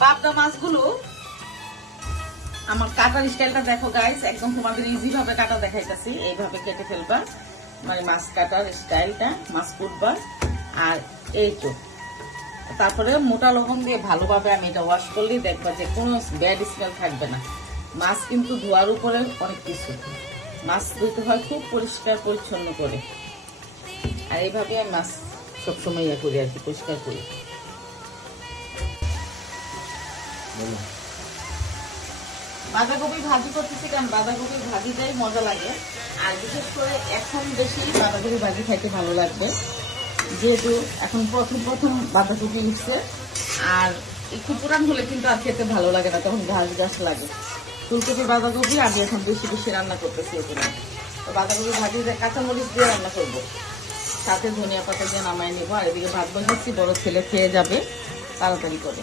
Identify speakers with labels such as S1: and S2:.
S1: পাবদা মাছগুলো আমার কাটার স্টাইলটা দেখো গাইস একদম তোমাদের ইজি ভাবে কাটা দেখাইতেছি। এইভাবে কেটে ফেলবা। মানে মাছ কাটার স্টাইলটা মাছ কুটবা আর এই তো। তারপরে মোটা লবণ দিয়ে ভালোভাবে আমি এটা ওয়াশ করলেই দেখবা যে কোনো ব্যাড স্মেল থাকবে না। মাছ কিন্তু ধোয়ার উপরে অনেক কিছু। মাছ ধুতে হয় খুব পরিষ্কার পরিচ্ছন্ন করে। আর এইভাবে আমি মাছ সবসময় ইয়ে করি আর কি, পরিষ্কার করি। বাঁধাকপি ভাজি করতেছি কারণ বাঁধাকপি ভাজিটাই মজা লাগে। আর বিশেষ করে এখন বেশি বাঁধাকপি ভাজি খাইতে ভালো লাগবে। যেহেতু এখন প্রথম প্রথম বাঁধাকপি উঠছে। আর একটু পুরান হলে কিন্তু আর খেতে ভালো লাগে না, তখন ঘাস ঘাস লাগে। ফুলকপি বাঁধাকপি আমি এখন বেশি বেশি রান্না করতেছি এগুলো। তো বাঁধাকপি ভাজি কাঁচামরিচ দিয়ে রান্না করব। সাথে ধনিয়া পাতা দিয়ে নামাই নেব। আর এদিকে ভাত বানাচ্ছি, বড় ছেলে খেয়ে যাবে, তাড়াতাড়ি করে।